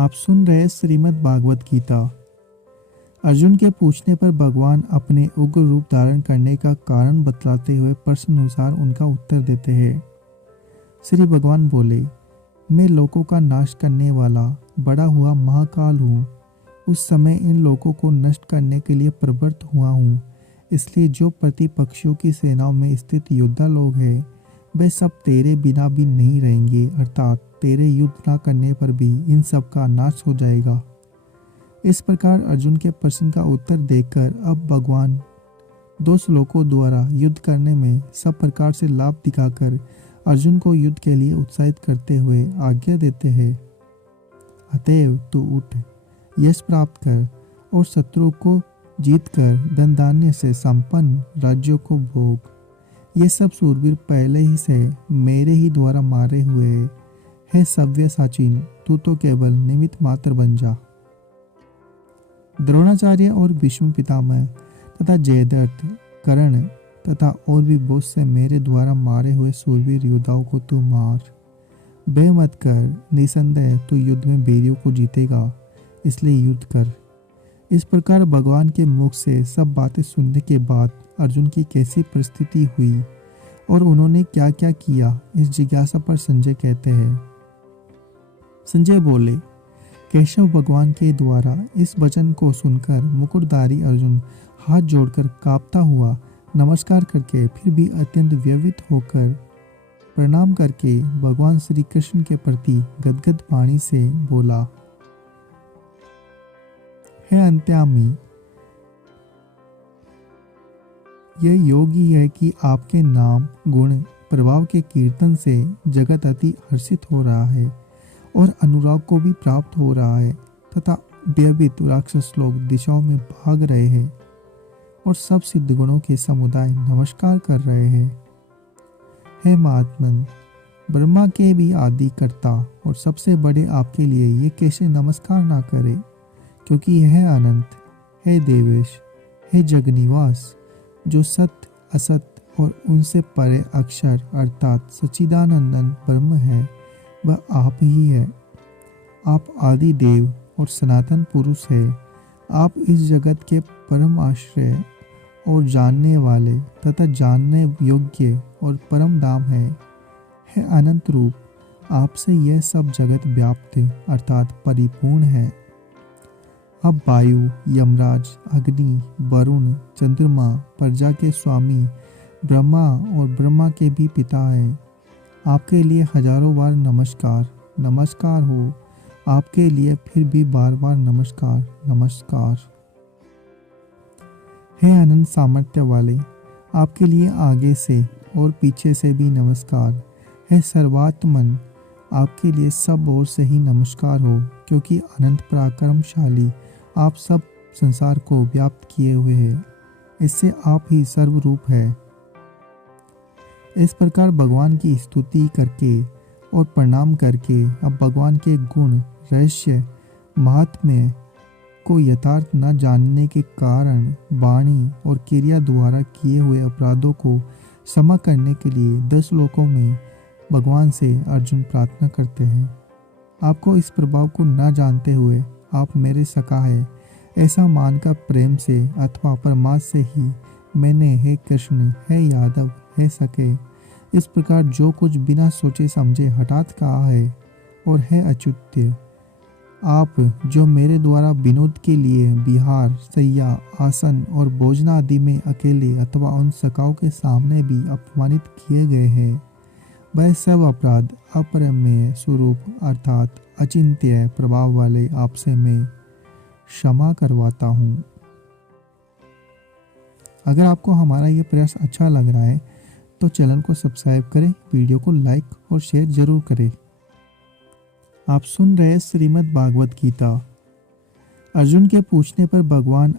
आप सुन रहे श्रीमद् भागवत गीता। अर्जुन के पूछने पर भगवान अपने उग्र रूप धारण करने का कारण बतलाते हुए प्रश्नानुसार उनका उत्तर देते हैं। श्री भगवान बोले, मैं लोगों का नाश करने वाला बड़ा हुआ महाकाल हूँ। उस समय इन लोगों को नष्ट करने के लिए प्रवृत्त हुआ हूँ। इसलिए जो प्रतिपक्षियों की सेनाओं में स्थित योद्धा लोग हैं, वे सब तेरे बिना भी नहीं रहेंगे, अर्थात तेरे युद्ध न करने पर भी इन सब का नाश हो जाएगा। इस प्रकार अर्जुन के प्रश्न का उत्तर देकर अब भगवान दो श्लोकों द्वारा युद्ध करने में सब प्रकार से लाभ दिखाकर अर्जुन को युद्ध के लिए उत्साहित करते हुए आज्ञा देते हैं। अतएव तू उठ, यश प्राप्त कर और शत्रु को जीतकर धन धान्य से संपन्न राज्यों को भोग। ये सब सूरवीर पहले ही से मेरे ही द्वारा मारे हुए है। सव्यसाची, तू तो केवल निमित्त मात्र बन जा। द्रोणाचार्य और भीष्म पितामह तथा जयद्रथ, कर्ण तथा और भी बहुत से मेरे द्वारा मारे हुए सूरवीर योद्धाओं को तू मार। भय मत कर, निसंदेह तू युद्ध में वीरों को जीतेगा, इसलिए युद्ध कर। इस प्रकार भगवान के मुख से सब बातें सुनने के बाद अर्जुन की कैसी परिस्थिति हुई और उन्होंने क्या क्या किया, इस जिज्ञासा पर संजय कहते हैं। संजय बोले, केशव भगवान के द्वारा इस वचन को सुनकर मुकुटधारी अर्जुन हाथ जोड़कर कांपता हुआ नमस्कार करके फिर भी अत्यंत व्यथित होकर प्रणाम करके भगवान श्री कृष्ण के प्रति गदगद वाणी से बोला, हे अंतर्यामी, यह योग ही है कि आपके नाम गुण प्रभाव के कीर्तन से जगत अति हर्षित हो रहा है और अनुराग को भी प्राप्त हो रहा है तथा भयभीत राक्षस लोग दिशाओं में भाग रहे हैं और सब सिद्ध गुणों के समुदाय नमस्कार कर रहे हैं। हे महात्मन, ब्रह्मा के भी आदि कर्ता और सबसे बड़े आपके लिए ये कैसे नमस्कार ना करे, क्योंकि यह अनंत है। देवेश, हे जगनिवास, जो सत्य असत और उनसे परे अक्षर अर्थात सच्चिदानंदन ब्रह्म है, वह आप ही है। आप आदि देव और सनातन पुरुष है। आप इस जगत के परम आश्रय और जानने वाले तथा जानने योग्य और परम धाम है अनंत रूप, आपसे यह सब जगत व्याप्त अर्थात परिपूर्ण है। अब वायु, यमराज, अग्नि, वरुण, चंद्रमा, प्रजा के स्वामी ब्रह्मा और ब्रह्मा के भी पिता हैं। आपके लिए हजारों बार नमस्कार नमस्कार हो। आपके लिए फिर भी बार बार नमस्कार नमस्कार। हे अनंत सामर्थ्य वाले, आपके लिए आगे से और पीछे से भी नमस्कार। हे सर्वात्मन, आपके लिए सब ओर से ही नमस्कार हो, क्योंकि अनंत पराक्रमशाली आप सब संसार को व्याप्त किए हुए हैं। इससे आप ही सर्वरूप है। इस प्रकार भगवान की स्तुति करके और प्रणाम करके अब भगवान के गुण, रहस्य, महात्म्य को यथार्थ न जानने के कारण वाणी और क्रिया द्वारा किए हुए अपराधों को क्षमा करने के लिए 10 श्लोकों में भगवान से अर्जुन प्रार्थना करते हैं। आपको इस प्रभाव को न जानते हुए आप मेरे सखा है ऐसा मानकर प्रेम से अथवा परमार्थ से ही मैंने हे कृष्ण, हे यादव, हे सखे, इस प्रकार जो कुछ बिना सोचे समझे हठात कहा है। और है अच्युत्य, आप जो मेरे द्वारा विनोद के लिए विहार, शैया, आसन और भोजना आदि में अकेले अथवा उन सखाओं के सामने भी अपमानित किए गए हैं, वह सब अपराध अपरम्य स्वरूप अर्थात अचिंत्य प्रभाव वाले आपसे मैं क्षमा करवाता हूँ। अगर आपको हमारा ये प्रयास अच्छा लग रहा है तो चैनल को सब्सक्राइब करें, वीडियो को लाइक और शेयर जरूर करें। आप सुन रहे श्रीमद् भागवत गीता। अर्जुन के पूछने पर भगवान